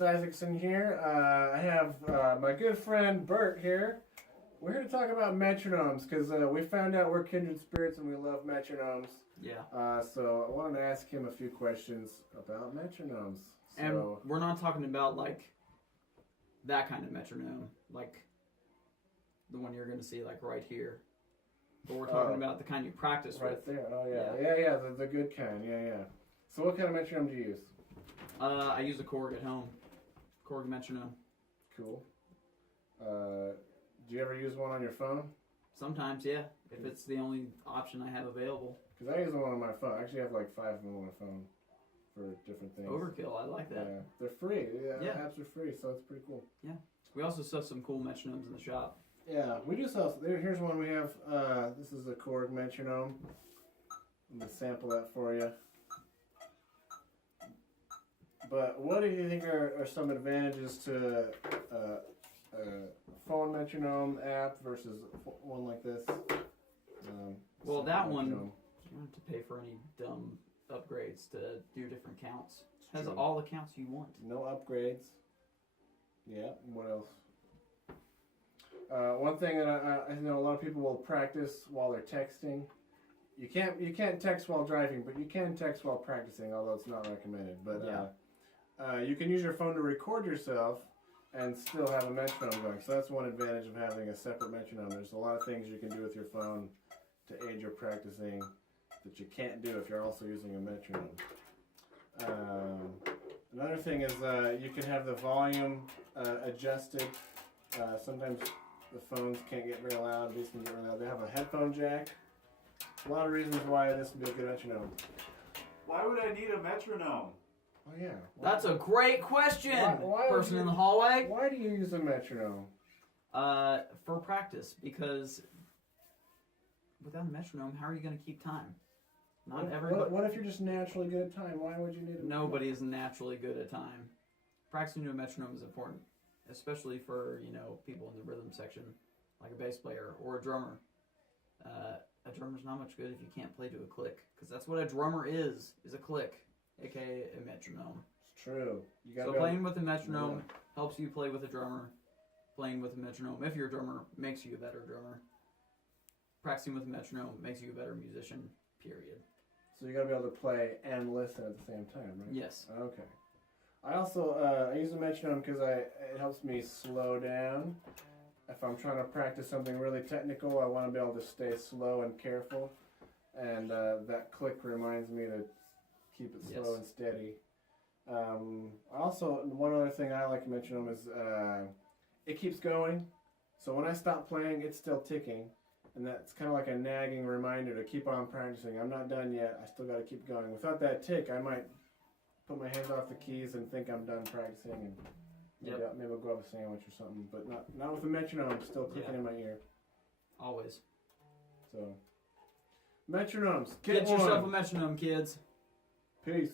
Lance Isaacson here. I have my good friend Bert here. We're here to talk about metronomes because we found out we're kindred spirits and we love metronomes. Yeah. So I wanted to ask him a few questions about metronomes. And we're not talking about like that kind of metronome, like the one you're going to see like right here. But we're talking about the kind you practice right with. there. Oh yeah. The good kind. Yeah. So what kind of metronome do you use? I use a Korg at home. Korg metronome. Cool. Do you ever use one on your phone? Sometimes, yeah. If it's the only option I have available. Because I use one on my phone. I actually have like 5 of them on my phone for different things. Overkill, I like that. Yeah, they're free. Yeah. Apps are free, so it's pretty cool. Yeah. We also sell some cool metronomes in the shop. Yeah, we do sell. Here's one we have. This is a Korg metronome. I'm going to sample that for you. But what do you think are some advantages to a phone metronome app versus one like this? Well, that one, metronome. you don't have to pay for any dumb upgrades to do different counts. It has True. all the counts you want. No upgrades. Yeah, what else? One thing that I know a lot of people will practice while they're texting. You can't text while driving, but you can text while practicing, although it's not recommended. But you can use your phone to record yourself and still have a metronome going. So that's one advantage of having a separate metronome. There's a lot of things you can do with your phone to aid your practicing that you can't do if you're also using a metronome. Another thing is you can have the volume adjusted. Sometimes the phones can't get very loud, these can get really loud. They have a headphone jack. A lot of reasons why this would be a good metronome. Why would I need a metronome? Oh yeah. That's a great question, why person in the hallway. Why do you use a metronome? For practice, because without a metronome, how are you going to keep time? Not everybody. What if you're just naturally good at time? Why would you need a Nobody is naturally good at time. Practicing to a metronome is important, especially for people in the rhythm section, like a bass player or a drummer. A drummer's not much good if you can't play to a click, because that's what a drummer is a click, aka a metronome. It's true. So playing with a metronome helps you play with a drummer. Playing with a metronome, if you're a drummer, makes you a better drummer. Practicing with a metronome makes you a better musician, period. So you gotta be able to play and listen at the same time, right? Yes. Okay. I also I use a metronome because it helps me slow down. If I'm trying to practice something really technical, I want to be able to stay slow and careful, and that click reminds me to keep it slow and steady. Also, one other thing I like to metronome is it keeps going. So when I stop playing, it's still ticking. And that's kind of like a nagging reminder to keep on practicing. I'm not done yet. I still got to keep going. Without that tick, I might put my hands off the keys and think I'm done practicing, and maybe I'll go have a sandwich or something. But not with a metronome still clicking in my ear. Always. So, metronomes. Get yourself a metronome, kids. Peace.